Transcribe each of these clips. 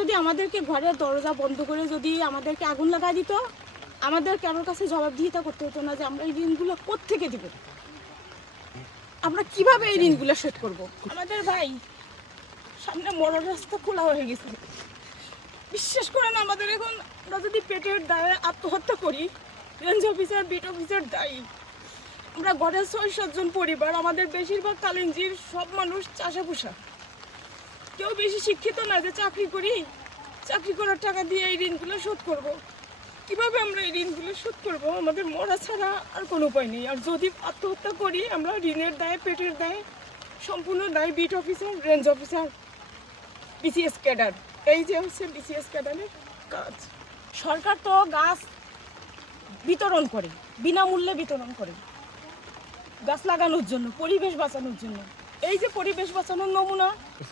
যদি আমাদেরকে ঘরের দরজা বন্ধ করে যদি আমাদেরকে আগুন লাগাই দিত, আমাদের কারোর কাছে জবাবদিহিতা করতে হতো না যে আমরা এই ঋণগুলো কোত্থেকে দিব, আমরা কিভাবে এই ঋণগুলো শোধ করব। আমাদের ভাই সামনে মরার রাস্তা খোলা হয়ে গেছে। বিশ্বাস করেন আমাদের এখন আমরা যদি পেটের দায়ে আত্মহত্যা করি, রেঞ্জ অফিসার বিট অফিসার দায়ী। আমরা ঘরের ৬-৭ জন পরিবার, আমাদের বেশিরভাগ কালিঞ্জির সব মানুষ চাষা পোষা, কেউ বেশি শিক্ষিত না যে চাকরি করি, চাকরি করার টাকা দিয়ে এই ঋণগুলো শোধ করব। কিভাবে আমরা এই ঋণগুলো শোধ করব? আমাদের মরা ছাড়া আর কোনো উপায় নেই। আর যদি আত্মহত্যা করি, আমরা ঋণের দায়ে, পেটের দায়ে সম্পূর্ণ দায় beat officer, range officer, BCS cadre. এই যে হচ্ছে বিসিএস ক্যাডারের কাজ। সরকার তো গাছ বিতরণ করে, বিনামূল্যে বিতরণ করে গাছ লাগানোর জন্য, পরিবেশ বাঁচানোর জন্য। এই যে পরিবেশ বাঁচানোর নমুনা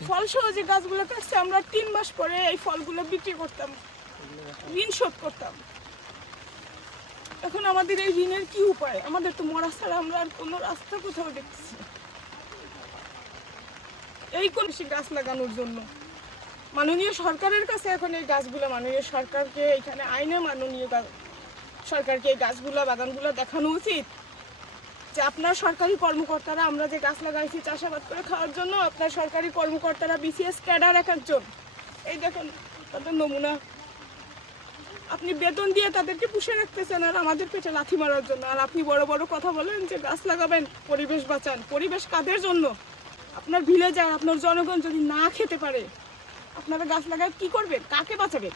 ফলসহ যে গাছগুলো কাটছে, আমরা 3 মাস পরে এই ফলগুলো বিক্রি করতাম, ঋণ শোধ করতাম। এখন আমাদের এই ঋণের কি উপায়? আমাদের তো মরা ছাড়া আমরা আর কোনো রাস্তা কোথাও দেখতেছি না। এই কোন গাছ লাগানোর জন্য মাননীয় সরকারের কাছে এখন এই গাছগুলো, মাননীয় সরকারকে এখানে আইনে মাননীয় সরকারকে এই গাছগুলো, বাগানগুলো দেখানো উচিত যে আপনার সরকারি কর্মকর্তারা, আমরা যে গাছ লাগাইছি চাষাবাদ করে খাওয়ার জন্য, আপনার সরকারি কর্মকর্তারা বিসিএস ক্যাডার এক একজন, এই দেখুন তাদের নমুনা। আপনি বেতন দিয়ে তাদেরকে পুষে রাখতেছেন আর আমাদের পেটে লাথি মারার জন্য। আর আপনি বড় বড় কথা বলেন যে গাছ লাগাবেন, পরিবেশ বাঁচান। পরিবেশ কাদের জন্য? আপনার ভিলেজার, আপনার জনগণ যদি না খেতে পারে, আপনারা গাছ লাগায় কি করবেন? কাকে বাঁচাবেন?